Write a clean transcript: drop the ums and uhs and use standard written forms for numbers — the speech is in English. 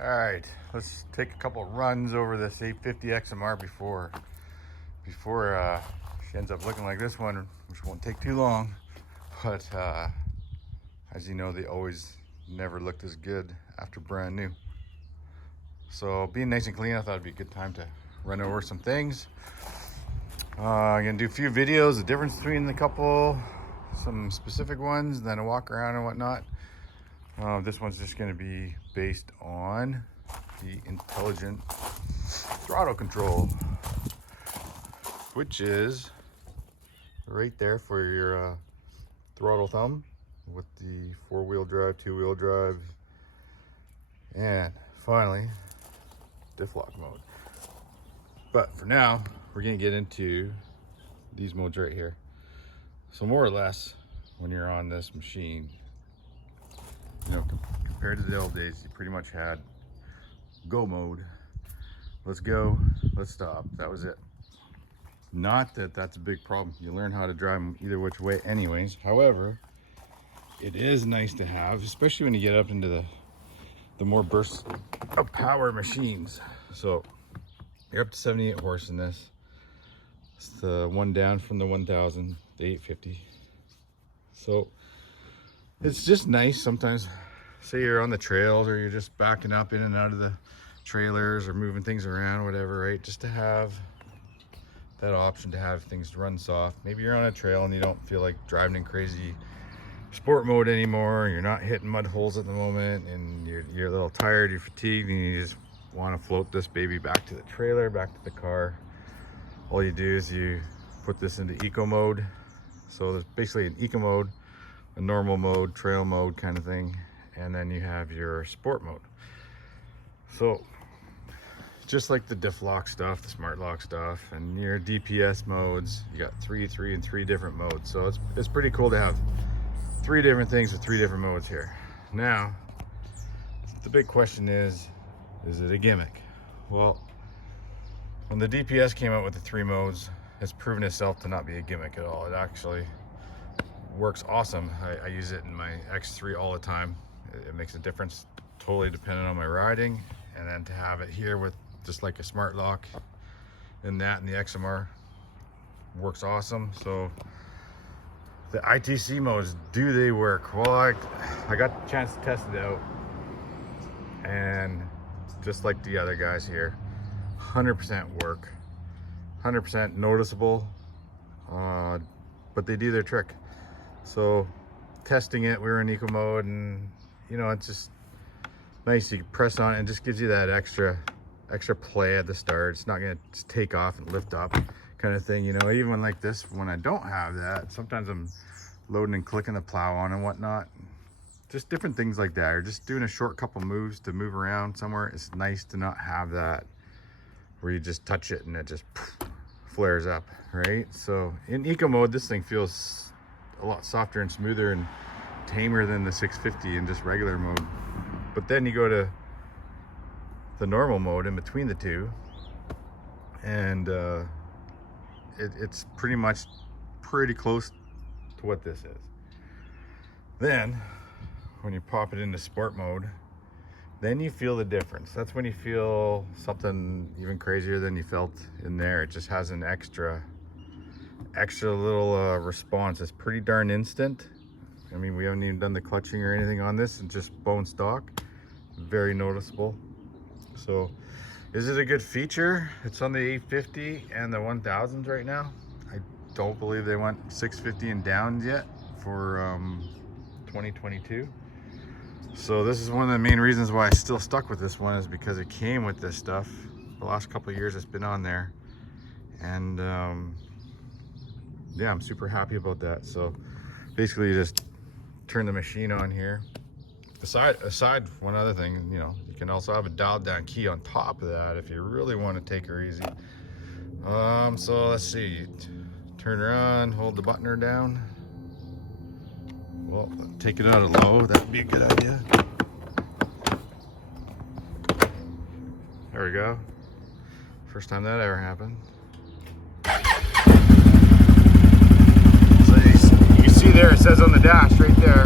All right, let's take a couple runs over this 850 XMR before she ends up looking like this one, which won't take too long. But as you know, they always never looked as good after brand new. So being nice and clean, I thought it'd be a good time to run over some things. I'm gonna do a few videos, the difference between the couple, some specific ones, then a walk around and whatnot. This one's just going to be based on the intelligent throttle control, which is right there for your throttle thumb with the 4-wheel drive, 2-wheel drive, and finally diff lock mode. But for now, we're going to get into these modes right here. So more or less, when you're on this machine, you know, compared to the old days, you pretty much had go mode. Let's go, let's stop. That was it. Not that that's a big problem. You learn how to drive them either which way anyways. However, it is nice to have, especially when you get up into the more bursts of power machines. So you're up to 78 horse in this. It's the one down from the 1000, the 850. So it's just nice sometimes, say you're on the trails or you're just backing up in and out of the trailers or moving things around, whatever, right? Just to have that option to have things run soft. Maybe you're on a trail and you don't feel like driving in crazy sport mode anymore. You're not hitting mud holes at the moment and you're a little tired, you're fatigued, and you just want to float this baby back to the trailer, back to the car. All you do is you put this into eco mode. So there's basically an eco mode, a normal mode, trail mode kind of thing, and then you have your sport mode. So just like the diff lock stuff, the smart lock stuff, and your DPS modes, you got three different modes. So it's pretty cool to have 3 different things with 3 different modes here. Now the big question is it a gimmick? Well, when the DPS came out with the 3 modes, it's proven itself to not be a gimmick at all. It actually works awesome. I use it in my X3 all the time. It makes a difference totally depending on my riding, and then to have it here with just like a smart lock and that and the XMR works awesome. So the ITC modes, do they work? Well, I got the chance to test it out, and just like the other guys here, 100% work, 100% noticeable, but they do their trick. So testing it, we were in eco mode, and you know, it's just nice. You press on it and just gives you that extra play at the start. It's not gonna just take off and lift up kind of thing, you know. Even like this, when I don't have that, sometimes I'm loading and clicking the plow on and whatnot, just different things like that, or just doing a short couple moves to move around somewhere. It's nice to not have that where you just touch it and it just flares up, right? So in eco mode, this thing feels a lot softer and smoother and tamer than the 650 in just regular mode. But then you go to the normal mode in between the two, and it's pretty close to what this is. Then when you pop it into sport mode, then you feel the difference. That's when you feel something even crazier than you felt in there. It just has an extra little response. It's pretty darn instant. I mean, we haven't even done the clutching or anything on this, and just bone stock. Very noticeable. So is it a good feature? It's on the 850 and the 1000s right now. I don't believe they went 650 and down yet for 2022. So this is one of the main reasons why I still stuck with this one, is because it came with this stuff. The last couple of years it's been on there, and yeah, I'm super happy about that. So basically you just turn the machine on here. Aside one other thing, you know, you can also have a dialed down key on top of that if you really want to take her easy. So let's see, turn her on, hold the buttoner down. Well, take it out of low, that would be a good idea. There we go. First time that ever happened. So you can see there, it says on the dash right there,